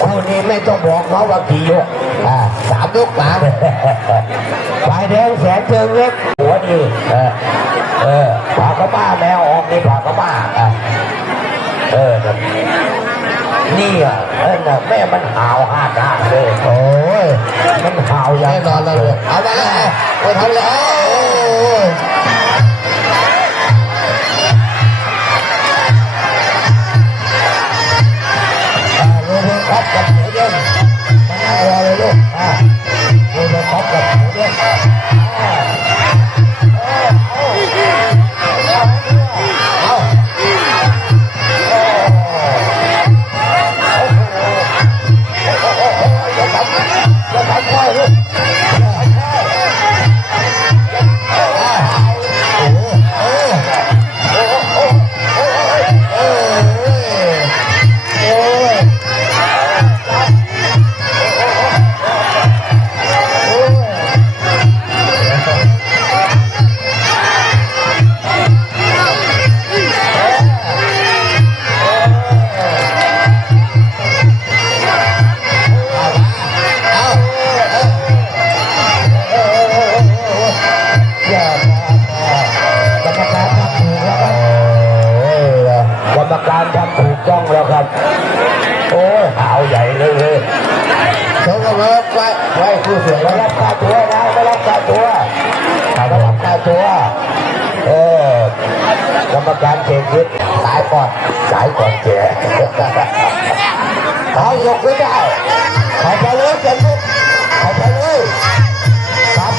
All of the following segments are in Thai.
คู่นี้ไม่ต้องบอกเขาว่ากี่ยกสามยกสามฝ่ายแดงแสนเชิงเล็กหัวดีเออเออผากระบ้าแมวออกนี่ผากระบ้าเออนี่อะเออน่ะแม่มันหาวห้าด้านเลยโอ้ยมันหาวอย่างแน่นอนแล้วเลยเอามาแล้วเอาไปทำแล้วโอ้ย รับกับหมูเด้งมานั่งรอเลยลูกอ่าโรเบิร์ตครับกับหมูเด้ง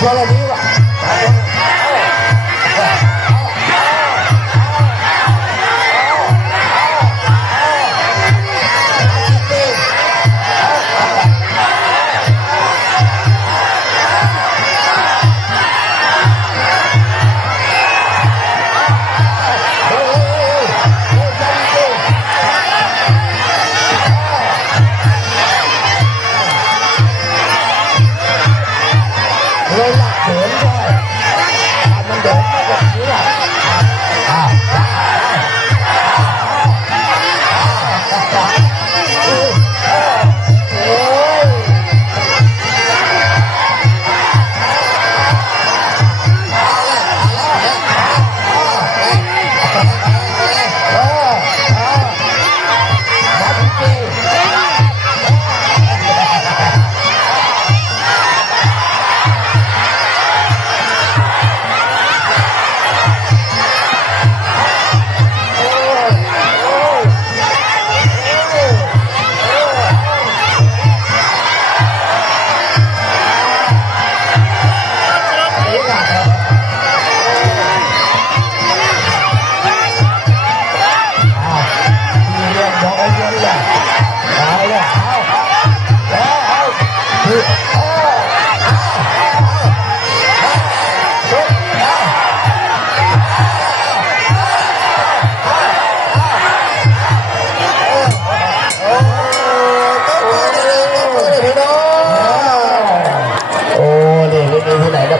ตา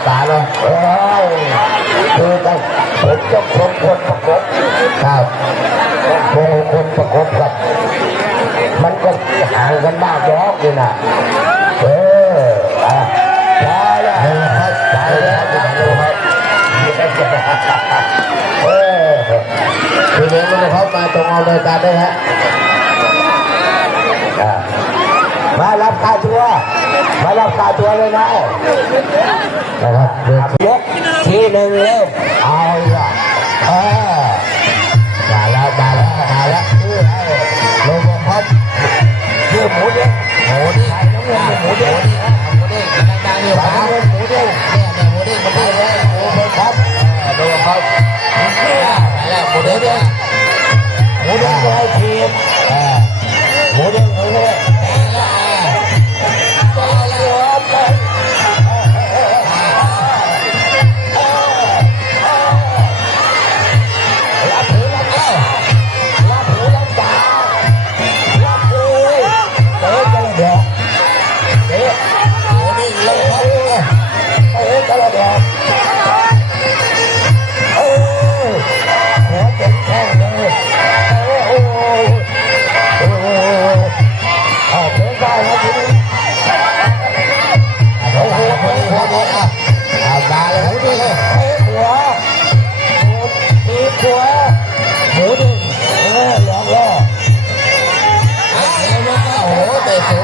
นี่ที่ไหนนะป๋าเนาะโอ้ยคือต้องผมต้องคนคนประกบครับคงคนประกบครับ มันก็ห่างกันมากยอกเลยนะเอออะได้แล้วครับได้แล้วได้แล้วครับเออคือเลี้ยงมันเขามาตรงเอาเลยการได้ฮะอะ รับค่าตัวเลยนะนะครับเดินยกที่หนึ่งเร็วเอาละเออมาแล้วมาแล้วมาแล้วเออเออลงมาครับชื่อหมูเด้งหมูเด้งน้ำเงิหมูเด้งหมูเด้งดังๆนี่ไข่ป๋าน้ำเงิหมูเด้งเนี่ยเนี่ยหมูเด้งหมูเด้งเลยโอ้โหครับดูเขาไปแล้วหมูเด้งเนี่ยหมูเด้งก็ให้ทีมอ่าหมูเด้งเขาเลยสูง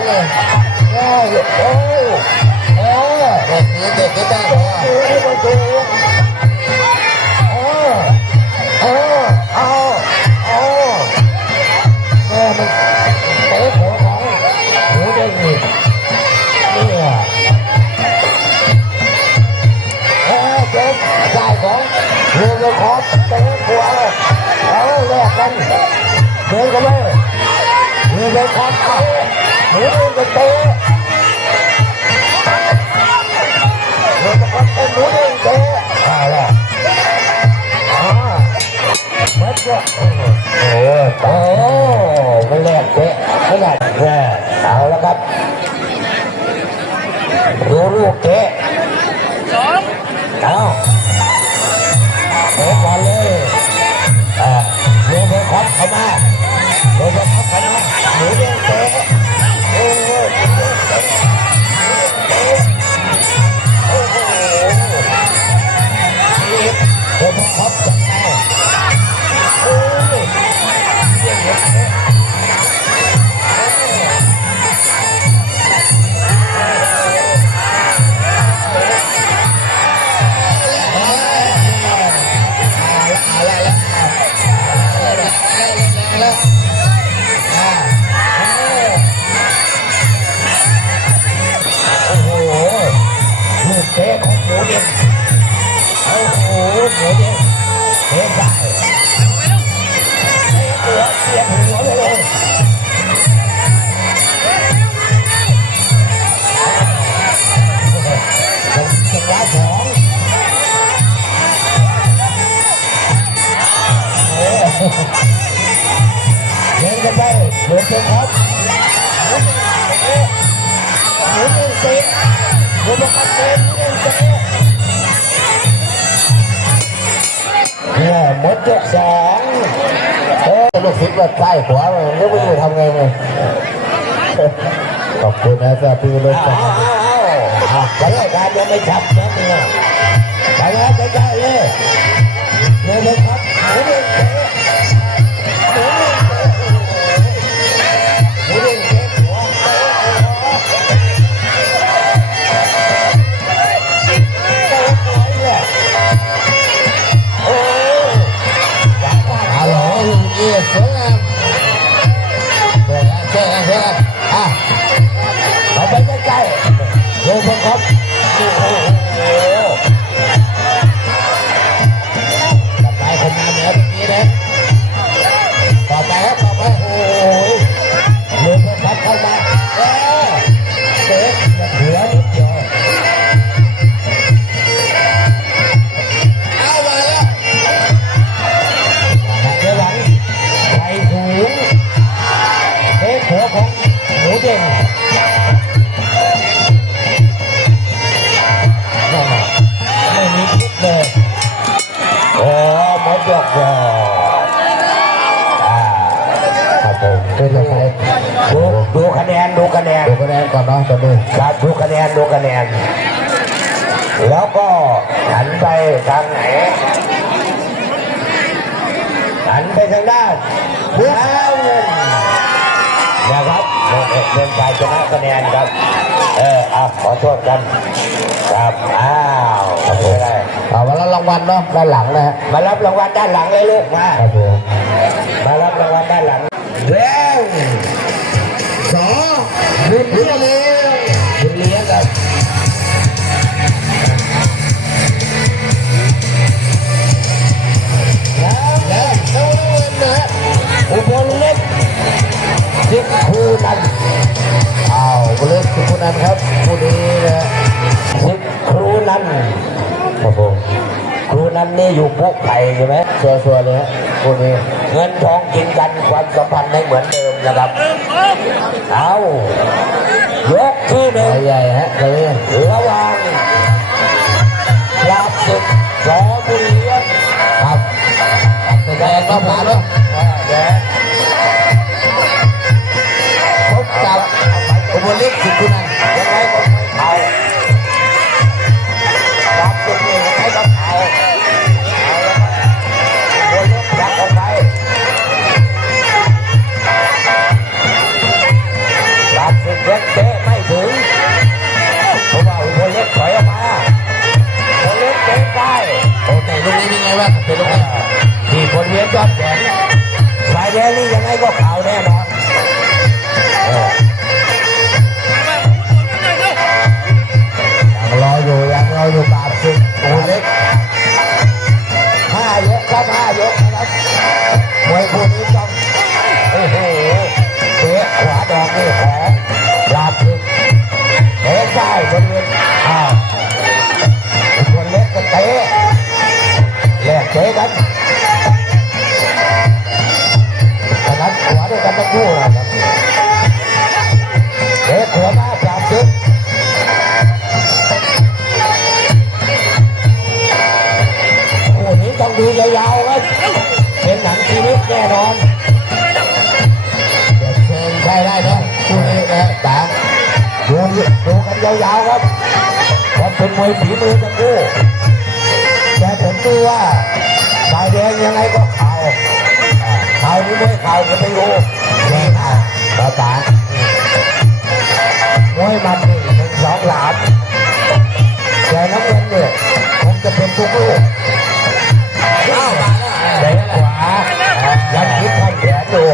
เลยโอ้ยโอ้โอ้ยเด็กนี้เด็กไม่ได้พอดูให้มันดูโอ้ยโอ้ยเอาเอาแม่มันเตะหัวของหนูเด้งนี่เนี่ยเออเจ๊ได้ของเรือจะขอเตะหัวเลยเอาแลกกันเดินกันเลยเรือจะขอเอา หนูเด้งจะเตะเดี๋ยวจะพัดเป็นหมูเด้งเจ๊เอาละอ่าเมื่อกี้โอ้โหโอ้มันแรกเจ๊ไม่ได้แน่เอาละครับดูลูกเจ๊เอาเตะก่อนเลยอ่าโรเบิร์ตคอปเข้ามาโรเบิร์ตคอปเข้ามาหมูเด้งเจ๊โอ้โห โเดินกันครับหมุนเตะหมุนเตะหมุนเตะหมุนเตะเนี่ยหมดยกสองเออลูกศิษย์แบบใต้หัวมันแล้วไม่รู้ทำไงเลยขอบคุณนะสาธุเลยจ้าไปเลยการยังไม่ชับนะเนี่ยไปแล้วไปใกล้เลยเร็วเครับหมูเด้งเตะ ๆเร็วครับ คะแนนครับ เอออะขอโทษกัน ครับ อ้าวทำไม่ได้เอามาแล้วรางวัลเนาะด้านหลังนะฮะมารับรางวัลด้านหลังเลยลูกมาครับผมมารับรางวัลด้านหลังแล้วสองหนึ่งเรียบเลยคุณเลี้ยงกันแล้วแล้วเจ้าเงินนะฮะอุบลเล็กสิบคูนัน อ้าวบุเล็กคุณนันครับผู้นี้นะฮะสิบครูนันครับผมครูนันนี่อยู่พวกไผ่ใช่ไหมชัวร์ๆเลยฮะผู้นี้เงินทองกินกันความสัมพันธ์ไม่เหมือนเดิมนะครับเอายกที่หนึ่งใหญ่ๆฮะตอนนี้ระหว่างปราบศึกสอบุรีรัมย์ครับแดงก็ผ่านแล้ว แลกเตะกันขนาดขวาด้วยกันทั้งคู่นะครับเตะขวามาปราบซึกคู่นี้ต้องดูยาวๆครับเป็นหนังชีวิตแน่นอนเดี๋ยวเชิญใช้ได้นะคู่นี้นะตาดูดูกันยาวๆครับว่าเป็นมวยฝีมือทั้งคู่แต่ผมดูว่า ยังไงก็ขาอ่าเข่าหรือไม่เข่าก็ไม่รู้แน่อะภาษามวยมันนี่หนึ่งสองหลามแต่น้ำเงินเนี่ยคงจะเป็นทุกลูกเข้ามาแล้วเตะขวายังคิดท่อนแขนอยู่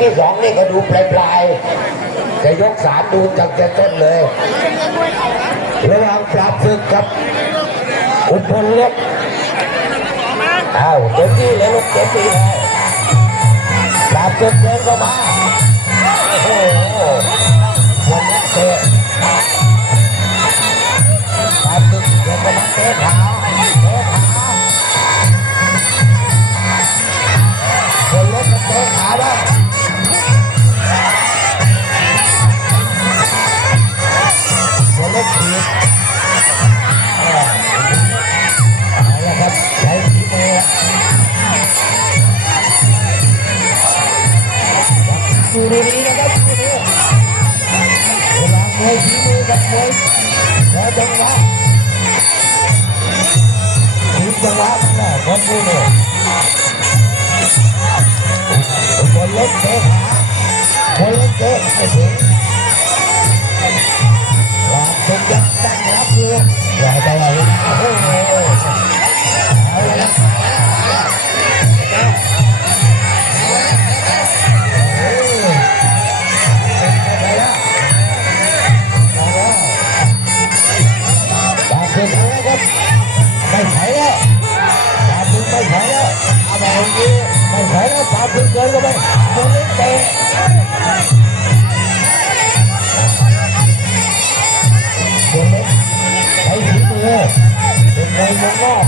ที่สองนี่ก็ดูปลายๆแต่ยกสามดูจากแต่ต้นเลยระหว่างปราบศึกครับอุพลเล็กอ้าวเต็มที่เลยลูกเต็มที่เลยปราบศึกเดินเข้ามาโอ้โหวันนี้เตะปราบศึกเดินเข้ามาเตะขาเคนผู้นี้คนเล็กเตะขาคนเล็กเตะไม่ถึงวางตรงยัดตั้งรับอยู่อย่าไปเอาโอ้โหเอาละตาถึงแล้วครับ ไม่ไหวแล้วตาถึงเกินก็ไปคนนี้เตะคนนี้ใช้ฝีมือเป็นมวยเมืองนอก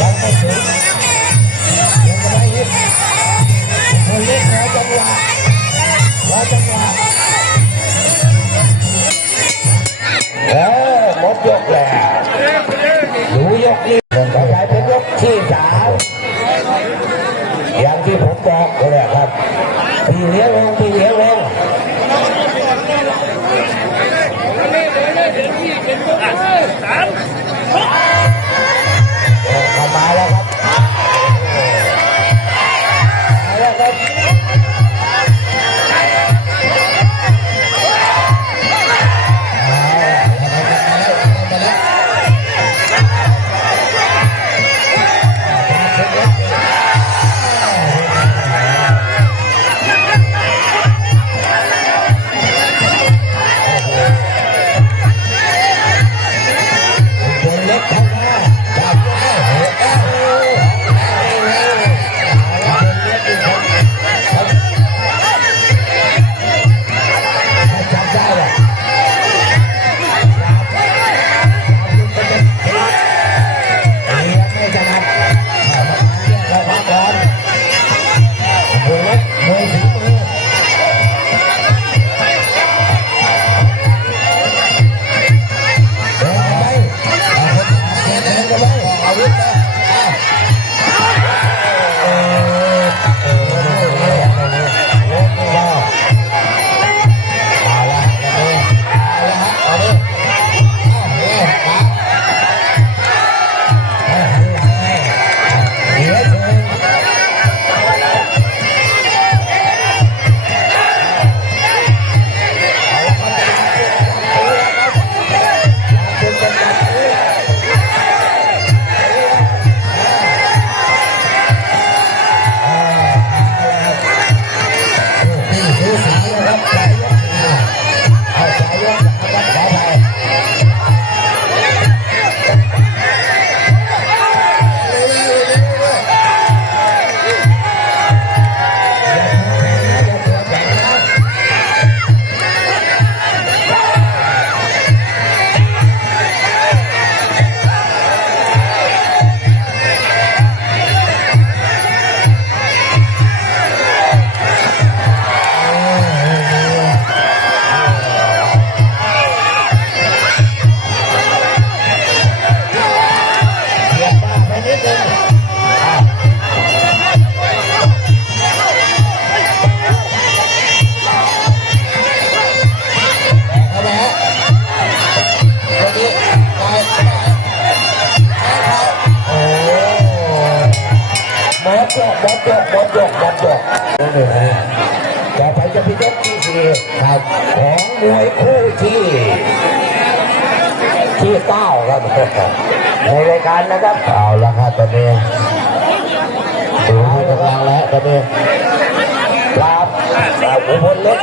ยังไม่ถึงเดินกันไปอีกคนเล็กขอจังหวะขอจังหวะเออหมดยกแล้วดูยกนี้ต่อไปเป็นยกที่สามอย่างที่ผมบอกก็แหละครับพี่เลี้ยงลงพี่เลี้ยงลงเข้า ในรายการนะครับเอาละครับตอนนี้ดูกำลังแล้วตอนนี้ปราบปราบอุลเล็ก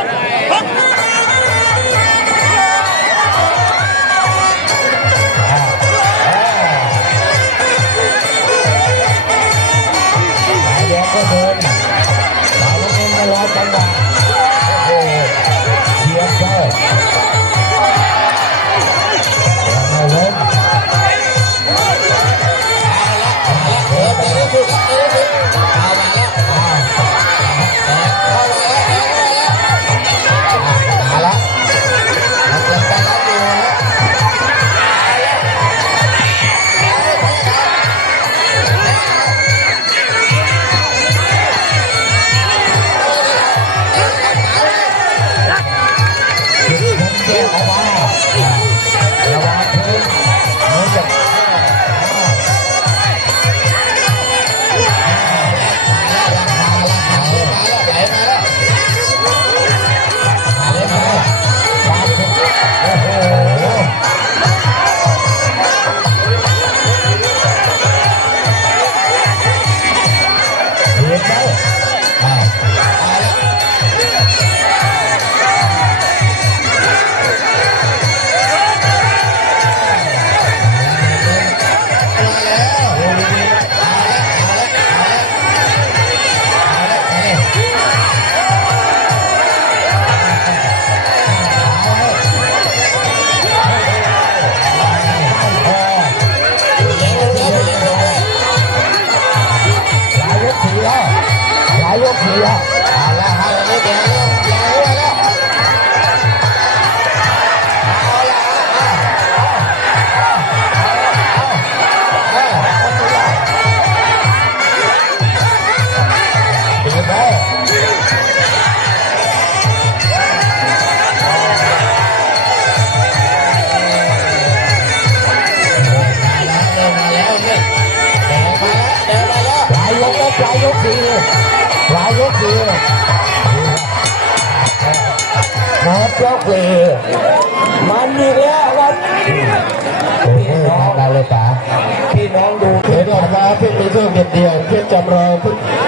จำลอง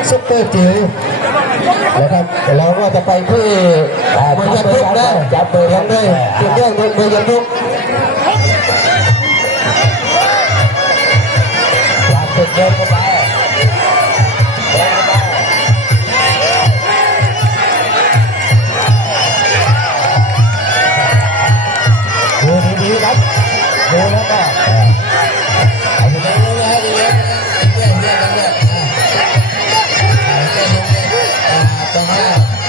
ซุปเปอร์จิ๋วนะครับเราก็จะไปที่เมืองยันทุกนะจับเมือยันด้วยเมืองยันเมืองยันทุกจากตึกเดินเข้าไป Yeah.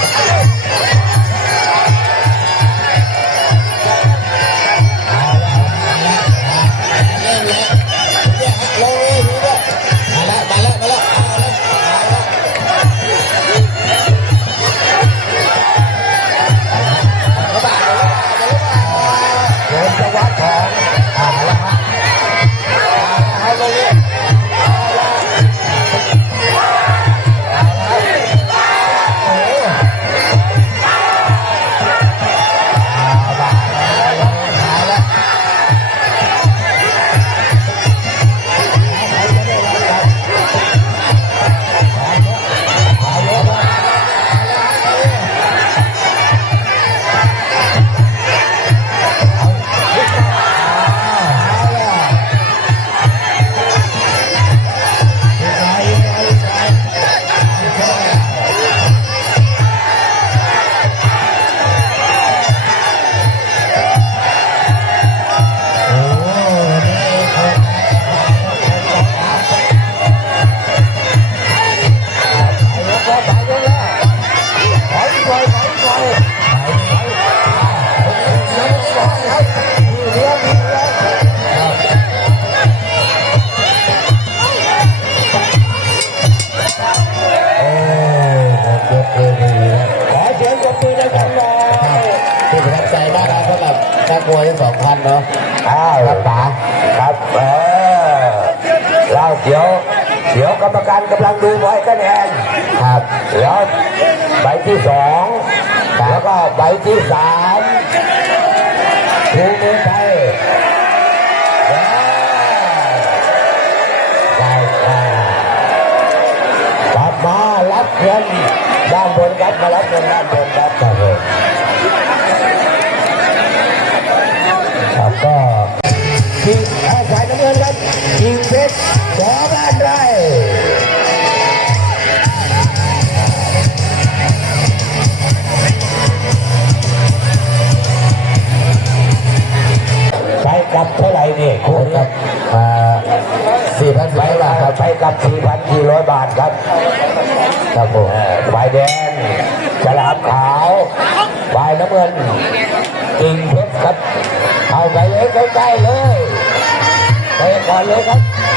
เลยครับ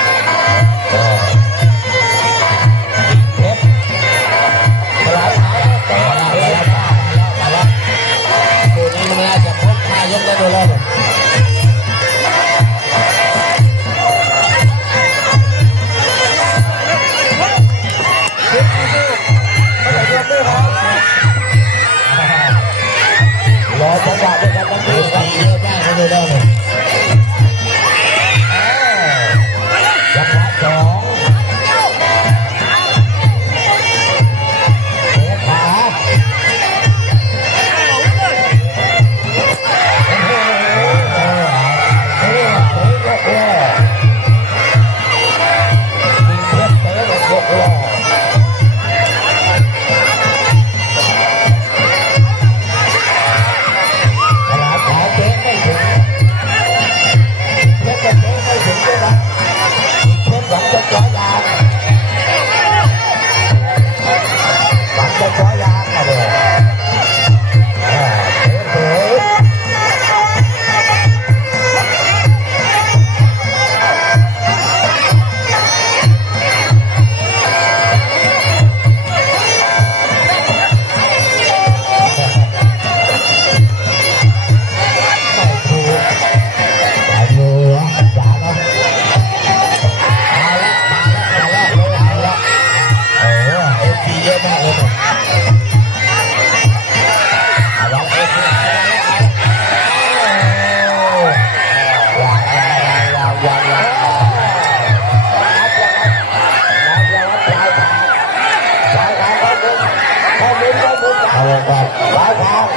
Bye-bye.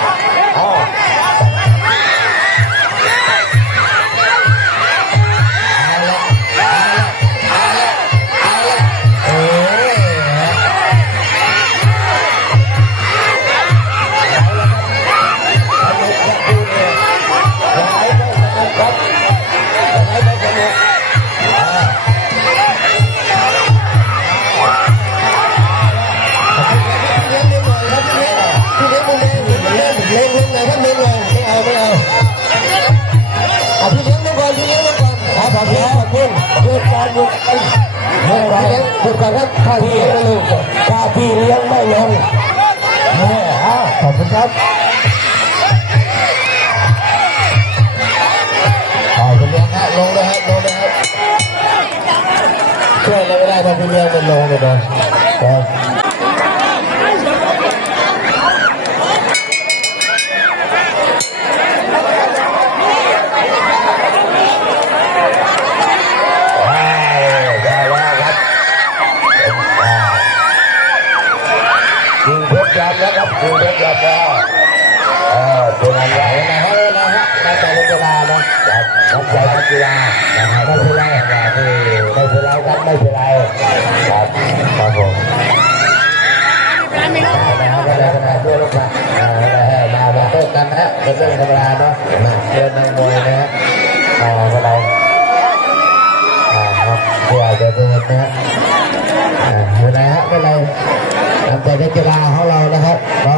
ความแย่คุณเด็ดการบุกไปไม่ไหวบุกกันครับข้าพี่ไม่ลงข้าพี่เลี้ยงไม่ลงนี่ฮะขอบคุณครับขอบคุณครับลงเลยครับลงเลยครับช่วยเราไม่ได้ทำเพื่อนมันลงเลยนะครับ คุณเด็กยาจ้าเออตัวนั้นนะฮะนะฮะนักกีฬานะนักกีฬานักกีฬานะครับไม่เป็นไรครับไม่เป็นไรครับไม่เป็นไรครับครับผมมามาโต้กันนะเป็นเรื่องธรรมดาเนาะมาเดินนักมวยนะฮะอ่าอะไรอ่าครับเดี๋วจะเดินนะฮะอ่าเป็นไรฮะเป็นไร แต่นักกีฬาของเรานะครับเน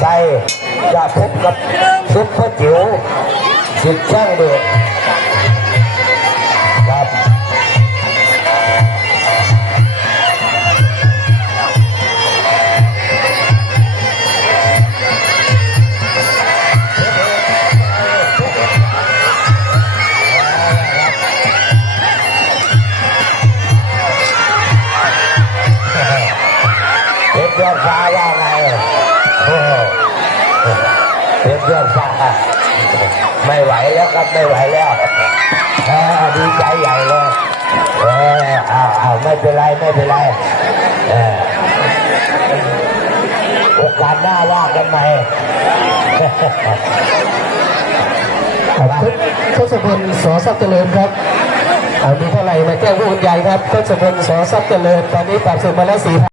ใส่จะพบกับซุปเปอร์จิ๋วสิทธิ์ช่างเดือด ไม่ไหวแล้วครับไม่ไหวแล้วดีใจใหญ่เลยเออเอาเอาไม่เป็นไรไม่เป็นไรโอกาสหน้าว่ากันใหม่ครับทศพลสอทรัพย์เจริญครับมีเท่าไหร่มาแจ้งผู้บรรยายครับทศพลสอทรัพย์เจริญตอนนี้ปรับสูงมาแล้วสี่